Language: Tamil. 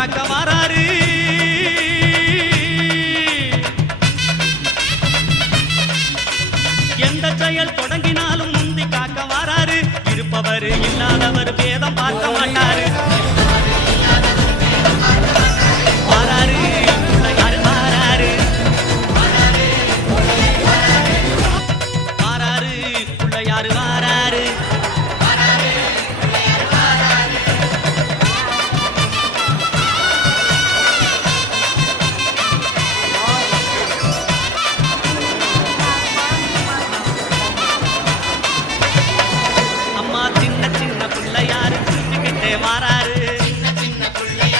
காக்க வாராரு. எந்த செயல் தொடங்கினாலும் முந்தி காக்க வாராரு. இருப்பவர் இல்லாதவர் பேதம் பார்க்க மாட்டாரு.